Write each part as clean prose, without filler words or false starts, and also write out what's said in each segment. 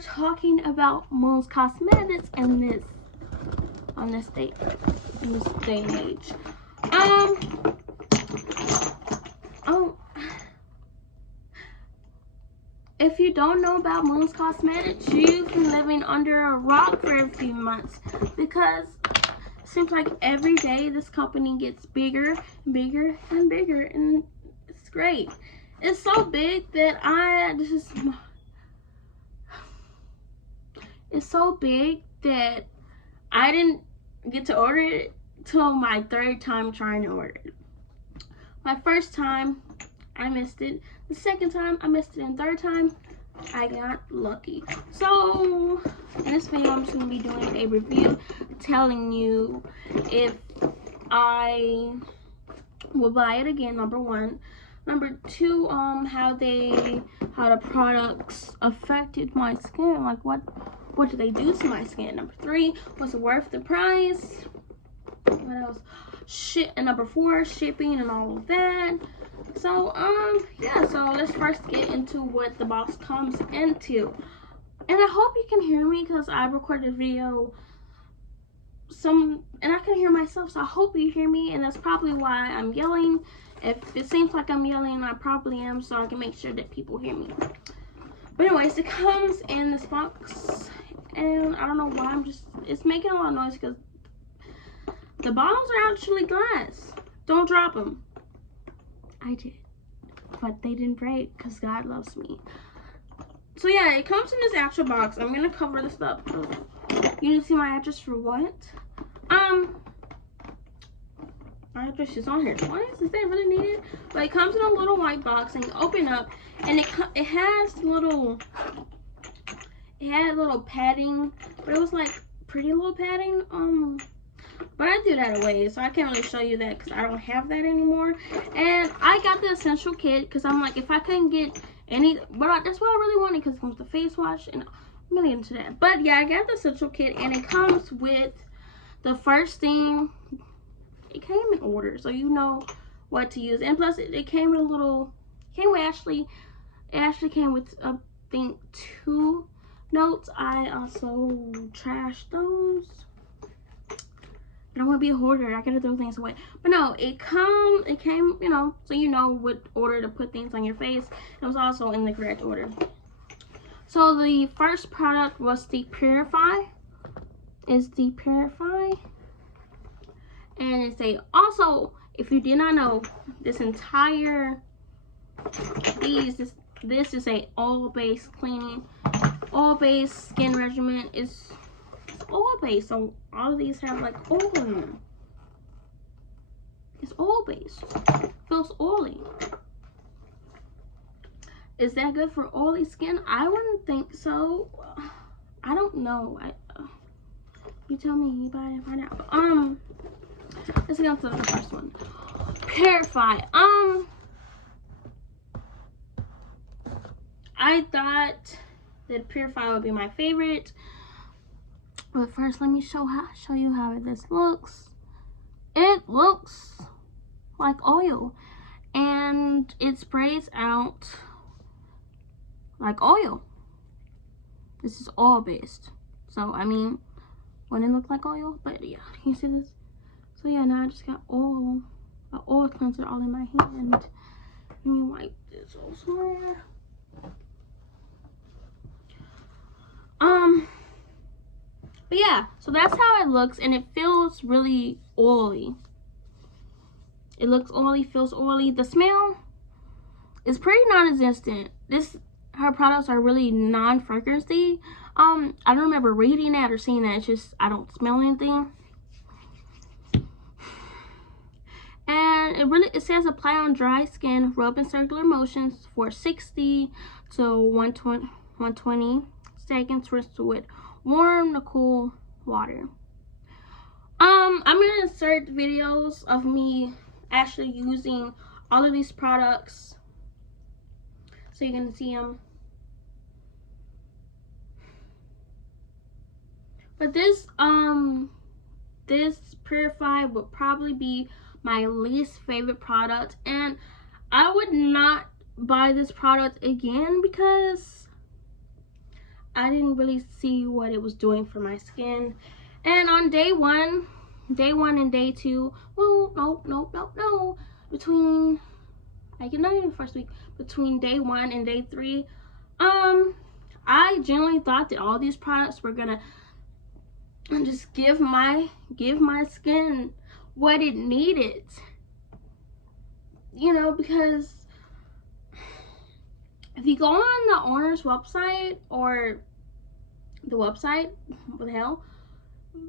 Talking about Moon's Cosmetics and this on this day and age. If you don't know about Moon's Cosmetics, you've been living under a rock for a few months, because it seems like every day this company gets bigger and bigger and bigger, and it's great. It's so big that it's so big that I didn't get to order it till my third time trying to order it. My first time, I missed it. The second time, I missed it. And third time, I got lucky. So, in this video, I'm just going to be doing a review telling you if I will buy it again, number one. Number two, how the products affected my skin. Like, what do they do to my skin? Number three, was it worth the price? What else? And number four, shipping and all of that. So yeah, so let's first get into what the box comes into. And I hope you can hear me, because I recorded a video and I can hear myself, so I hope you hear me, and that's probably why I'm yelling. If it seems like I'm yelling, I probably am, so I can make sure that people hear me. But anyways, it comes in this box, and I don't know why it's making a lot of noise, because the bottles are actually glass. Don't drop them. I did, but they didn't break, because God loves me. So yeah, it comes in this actual box. I'm gonna cover this up. You need to see my address for what? My address is on here twice. Is that really needed? But it comes in a little white box, and you open up, and it has little padding, but it was like pretty little padding. But I threw that away, so I can't really show you that because I don't have that anymore. And I got the essential kit because I'm like, if I couldn't get any, but that's what I really wanted, because it comes with the face wash, and I'm gonna get into that. But yeah, I got the essential kit, and it comes with the first thing. It came in order, so you know what to use. And plus, it came with it actually came with, I think, 2 notes. I also trashed those. I don't want to be a hoarder. I gotta throw things away. But no, it came, you know, so you know what order to put things on your face. It was also in the correct order. So the first product was the Purify. And it's also, if you did not know, this entire this is a all-base cleaning, all-base skin regimen. It's oil-based, so all of these have like oil in them. It's oil-based. Feels oily. Is that good for oily skin? I wouldn't think so. I don't know. You tell me. You buy it, find out. Let's get on to the first one. Purify. I thought that Purify would be my favorite. But first, let me show you how this looks. It looks like oil, and it sprays out like oil. This is oil based, so I mean, wouldn't it look like oil? But yeah, can you see this? So yeah, now I just got an oil cleanser all in my hand. Let me wipe this off somewhere. But yeah, so that's how it looks, and it feels really oily. It looks oily, feels oily. The smell is pretty non-existent. Her products are really non-fragrancy. I don't remember reading that or seeing that. It's just I don't smell anything. And it says apply on dry skin, rub in circular motions for 60 to 120 seconds, rinse with warm to cool water. I'm gonna insert videos of me actually using all of these products, so you can see them. But this Purify would probably be my least favorite product, and I would not buy this product again, because I didn't really see what it was doing for my skin. And on day one and day two, well, no, between, like, not even the first week, between day 1 and day 3, I genuinely thought that all these products were gonna just give my skin what it needed, you know, because if you go on the owner's website, or the website, what the hell,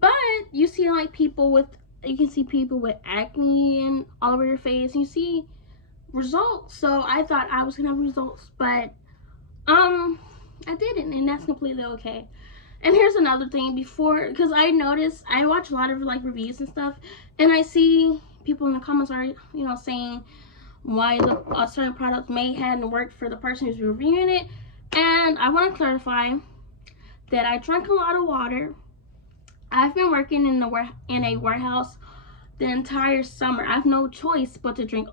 but you see like you can see people with acne and all over your face, and you see results. So I thought I was gonna have results, but I didn't, and that's completely okay. And here's another thing, before, because I noticed, I watch a lot of like reviews and stuff, and I see people in the comments are, you know, saying why a certain product may hadn't worked for the person who's reviewing it. And I want to clarify that I drank a lot of water. I've been working in a warehouse the entire summer. I have no choice but to drink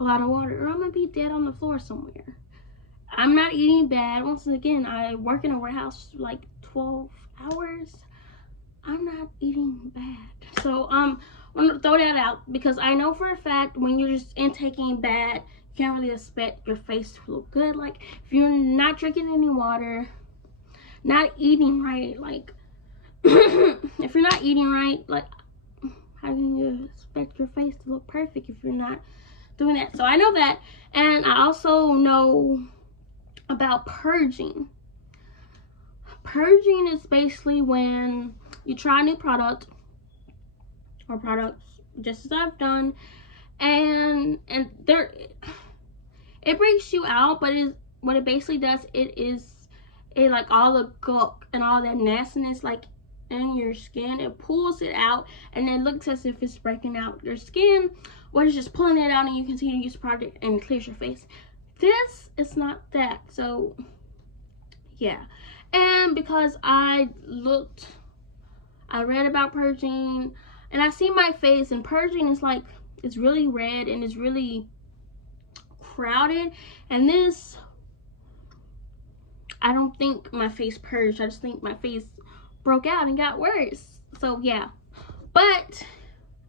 a lot of water, or I'm gonna be dead on the floor somewhere. I'm not eating bad. Once again, I work in a warehouse like 12 hours. I'm not eating bad. So I want to throw that out, because I know for a fact when you're just intaking bad, you can't really expect your face to look good. Like, if you're not drinking any water, not eating right, like if you're not eating right, like, how can you expect your face to look perfect if you're not doing that? So I know that. And I also know about purging. Purging is basically when you try a new product, or products, just as I've done, and it breaks you out, but what it basically does, it like all the gunk and all that nastiness like in your skin, it pulls it out, and it looks as if it's breaking out your skin, or it's just pulling it out, and you continue to use the product and it clears your face. This is not that. So yeah. And because I read about purging, and I see my face, and purging is like, it's really red and it's really crowded, and this, I don't think my face purged, I just think my face broke out and got worse. So yeah. But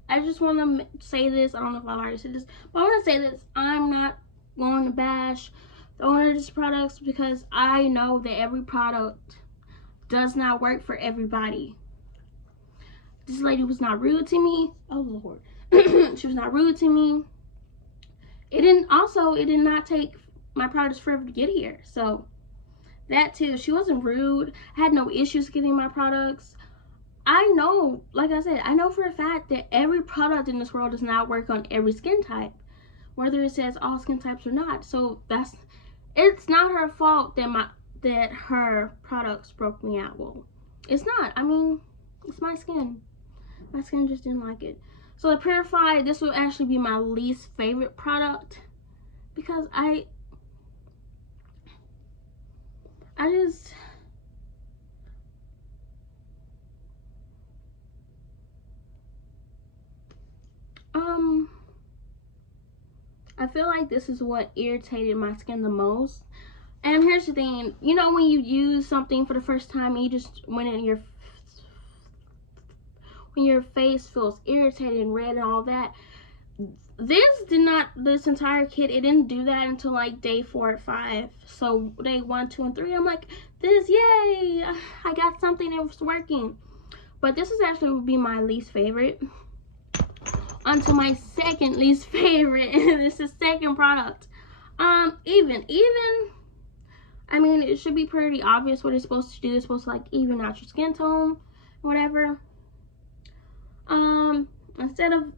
I just want to say this, I don't know if I've already said this, but I want to say this: I'm not going to bash the owner of these products, because I know that every product does not work for everybody. This lady was not rude to me. Oh Lord. She was not rude to me. It did not take my products forever to get here. So that too. She wasn't rude. I had no issues getting my products. I know, like I said, I know for a fact that every product in this world does not work on every skin type, whether it says all skin types or not. So it's not her fault that her products broke me out. Well, it's not. I mean, it's my skin. My skin just didn't like it. So the Purify, this will actually be my least favorite product, because I just, I feel like this is what irritated my skin the most. And here's the thing, you know, when you use something for the first time, and you just when your face feels irritated and red and all that, this entire kit, it didn't do that until like day 4 or 5. So day 1, 2, and 3, I'm like, yay, I got something that was working. But this is actually would be my least favorite. Onto my second least favorite. This is second product. Even, I mean, it should be pretty obvious what it's supposed to do. It's supposed to like even out your skin tone, whatever. Instead of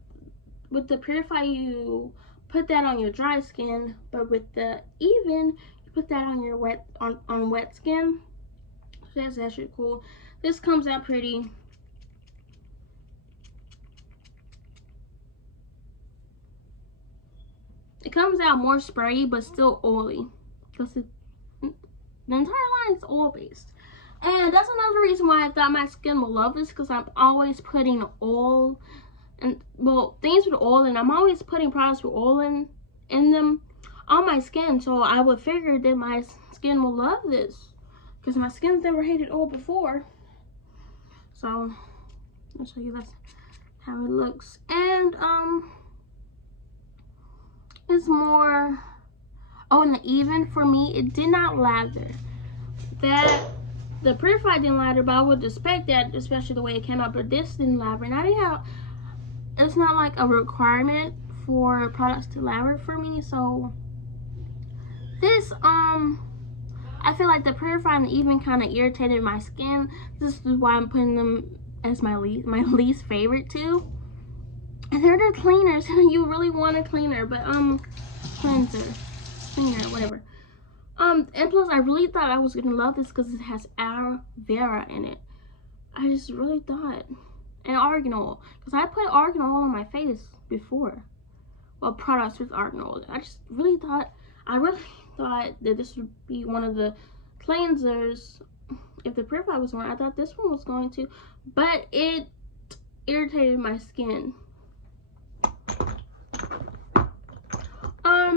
with the Purify, you put that on your dry skin, but with the Even, you put that on your wet skin. So that's actually cool. This comes out pretty. It comes out more sprayy, but still oily, because the entire line is oil based. And that's another reason why I thought my skin would love this, because I'm always putting oil and, well, things with oil, and I'm always putting products with oil in them on my skin. So I would figure that my skin will love this. because my skin's never hated oil before. So I'll show you that's how it looks. And it's more, oh, and even for me, it did not lather. That the Purify didn't lather, but I would expect that, especially the way it came out. But this didn't lather, and I didn't have, it's not like a requirement for products to lather for me. So this I feel like the Purify and even kind of irritated my skin. This is why I'm putting them as my least favorite too. And they're the cleaners. You really want a cleaner, but cleanser, cleaner, whatever. And plus I really thought I was gonna love this because it has aloe vera in it. I just really thought, and argan oil, because I put argan oil on my face before. Well, products with argan oil. I really thought that this would be one of the cleansers. If the Purify was one, I thought this one was going to, but it irritated my skin.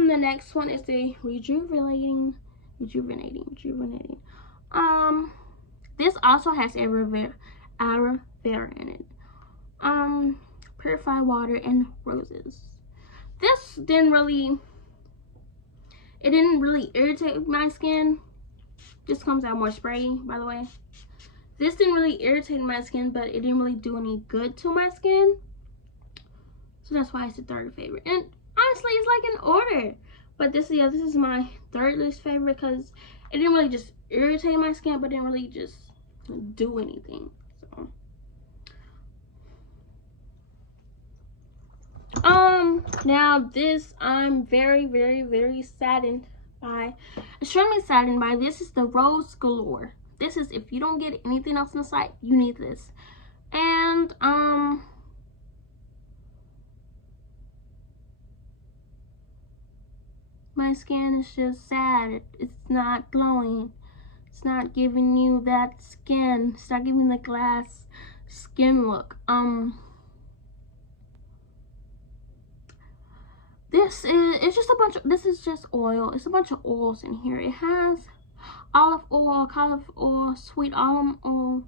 The next one is the rejuvenating. This also has aloe vera in it. Purify water and roses. This didn't really irritate my skin. This comes out more spray, by the way. This didn't really irritate my skin, but it didn't really do any good to my skin. So that's why it's the third favorite. And honestly, it's like an order. But this is my third least favorite because it didn't really just irritate my skin, but didn't really just do anything. So now this I'm very, very, very saddened by. Extremely saddened by. This is the Rose Galore. This is, if you don't get anything else in the site, you need this. And my skin is just sad. It's not glowing. It's not giving you that skin. It's not giving the glass skin look. It's just a bunch of, this is just oil. It's a bunch of oils in here. It has olive oil, sweet almond oil,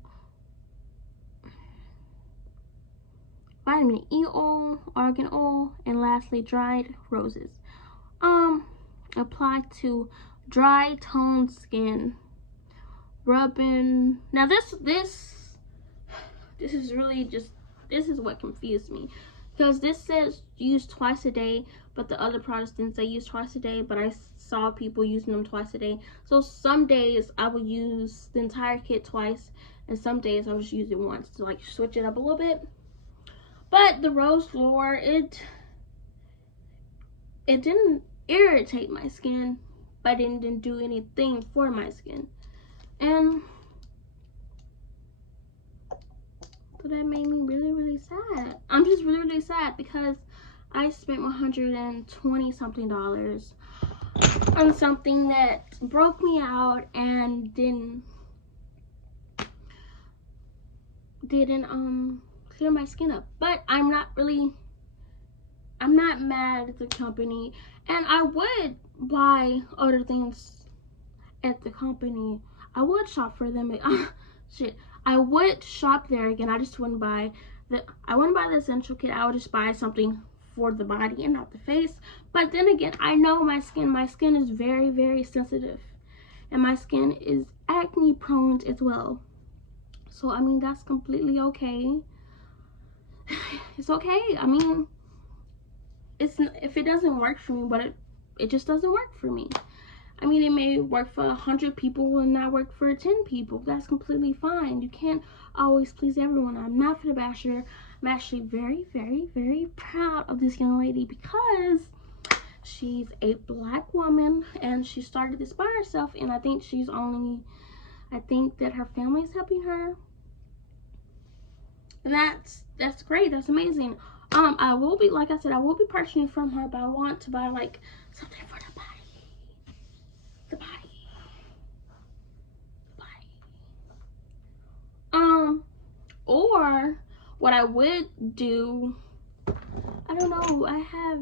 vitamin E oil, argan oil, and lastly dried roses. Apply to dry toned skin. Rubbing. Now this is really just, this is what confused me, because this says use twice a day, but the other products didn't say use twice a day, but I saw people using them twice a day. So some days I would use the entire kit twice, and some days I would just use it once to like switch it up a little bit. But the Rose Galore, it didn't irritate my skin, but it didn't do anything for my skin. And so that made me really, really sad. I'm just really, really sad because I spent $120 something on something that broke me out and didn't clear my skin up. But I'm not mad at the company, and I would buy other things at the company. I would shop for them. I would shop there again. I just wouldn't buy the essential kit. I would just buy something for the body and not the face. But then again, I know my skin is very, very sensitive, and my skin is acne prone as well. So I mean, that's completely okay. It's okay. I mean, if it doesn't work for me, but it just doesn't work for me. I mean, it may work for 100 people and not work for 10 people. That's completely fine. You can't always please everyone. I'm not for the basher. I'm actually very, very, very proud of this young lady because she's a Black woman and she started this by herself, and I think that her family is helping her. And that's great. That's amazing. I will be, like I said, I will be purchasing from her, but I want to buy like something for the body. Or what I would do, I don't know, I have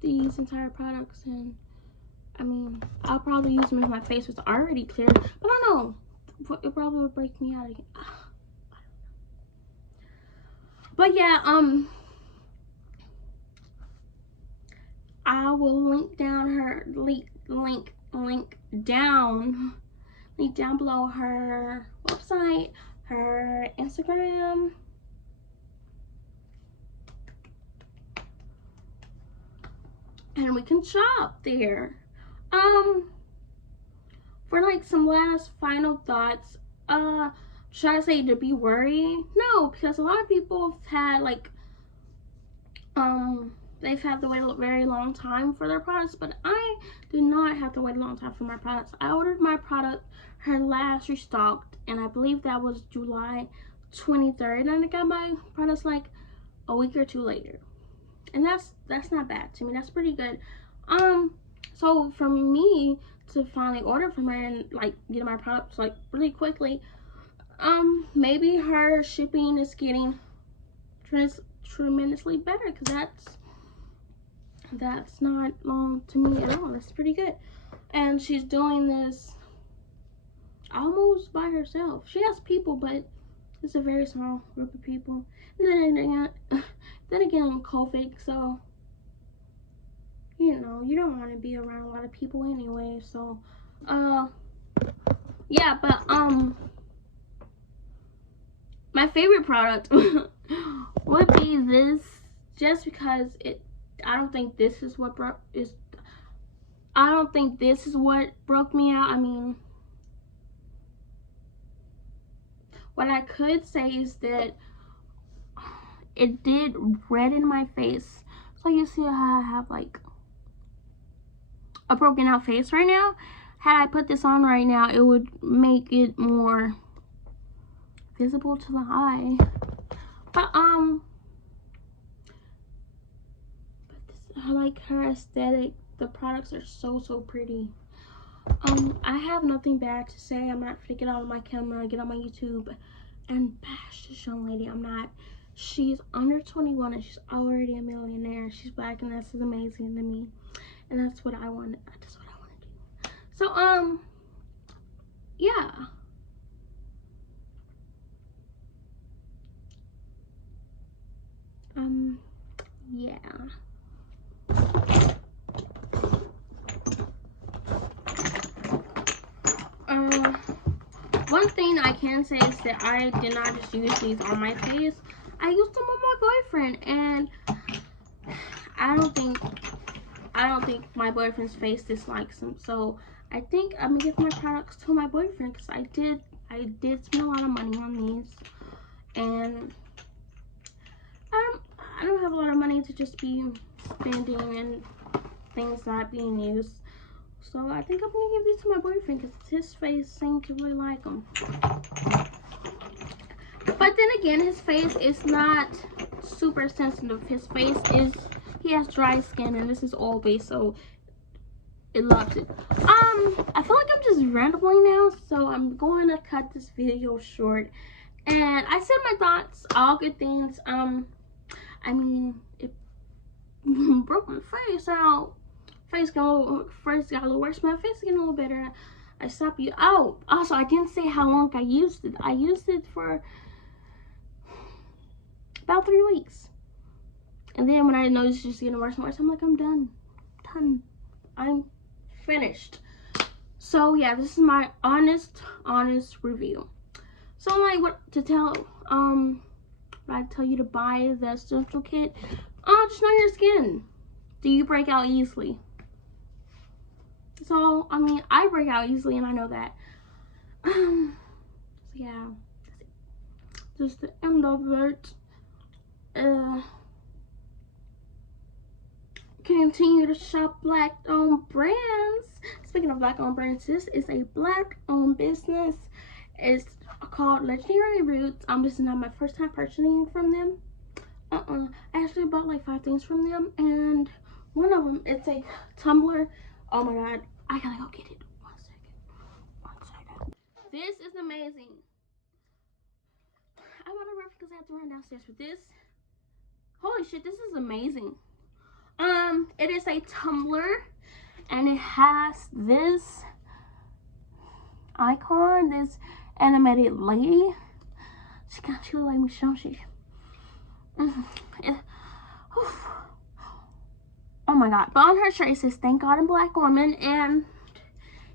these entire products, and I mean, I'll probably use them if my face was already clear, but I don't know. it probably would break me out again. But yeah, I will link down her link down below her website, her Instagram, and we can shop there. For like some last final thoughts, should I say to be worried? No, because a lot of people have had like they've had to wait a very long time for their products, but I did not have to wait a long time for my products. I ordered my product, her last restocked, and I believe that was July 23rd, and I got my products like a week or two later, and that's not bad to me. That's pretty good. So for me to finally order from her and like get my products like really quickly, maybe her shipping is getting tremendously better, because that's not long to me at all. That's pretty good. And she's doing this almost by herself. She has people, but it's a very small group of people. And then again, COVID, so you know, you don't want to be around a lot of people anyway. So yeah, but my favorite product would be this, just because I don't think this is what broke me out. I mean, what I could say is that it did redden my face. So you see how I have like a broken out face right now. Had I put this on right now, it would make it more visible to the eye. But I like her aesthetic. The products are so pretty. I have nothing bad to say. I'm not gonna get out of my camera, get on my YouTube and bash this young lady. I'm not. She's under 21 and she's already a millionaire. She's black, and that's amazing to me. And that's what I want. That's what I want to do. So yeah. Yeah. One thing I can say is that I did not just use these on my face. I used them on my boyfriend, and I don't think my boyfriend's face dislikes them. So I think I'm gonna give my products to my boyfriend, because I did spend a lot of money on these, and I don't have a lot of money to just be spending and things not being used. So I think I'm gonna give these to my boyfriend, because his face seemed to really like them. But then again, his face is not super sensitive. He has dry skin, and this is oil based, so it loves it. I feel like I'm just rambling now, so I'm going to cut this video short. And I said my thoughts, all good things. I mean, it broke my face out. First got a little worse, my face is getting a little better. I stopped you. Oh, also, I didn't say how long I used it. I used it for about 3 weeks. And then when I noticed it's just getting worse and worse, I'm like, I'm done. I'm finished. So yeah, this is my honest review. So like, what I tell you to buy the essential kit. Just know your skin. Do you break out easily? So I mean, I break out easily, and I know that. So yeah, just the end of it. Continue to shop black-owned brands. Speaking of black-owned brands, this is a black-owned business. It's called Legendary Roots. This is not my first time purchasing from them. I actually bought like 5 things from them, and one of them, it's a tumbler. Oh my god, I gotta go get it. One second. This is amazing. I'm gonna run because I have to run downstairs with this. Holy shit, this is amazing. It is a tumbler, and it has this icon. animated lady. She look like me, don't she? Oh my god. But on her shirt it says thank God and black woman, and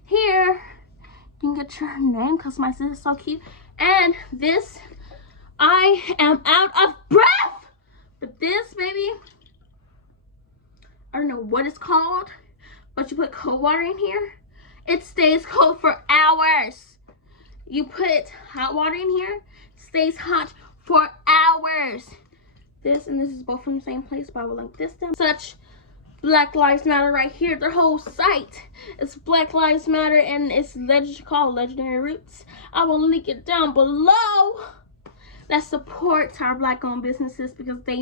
here you can get your name customized. This is so cute. And this, I am out of breath. But this, baby, I don't know what it's called, but you put cold water in here, it stays cold for hours. You put hot water in here, it stays hot for hours. This and this is both from the same place, but I will link this down. Such Black Lives Matter right here. Their whole site is Black Lives Matter, and it's called Legendary Roots. I will link it down below. That supports our black-owned businesses, because they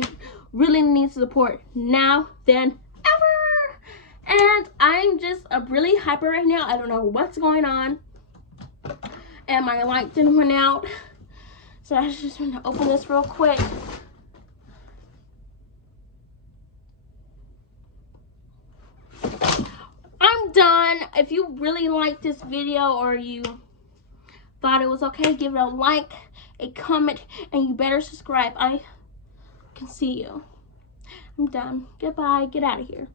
really need support now than ever. And I'm just really hyper right now. I don't know what's going on, and my light didn't went out, so I just want to open this real quick. I'm done. If you really liked this video, or you thought it was okay, give it a like, a comment, and you better subscribe. I can see you. I'm done. Goodbye. Get out of here.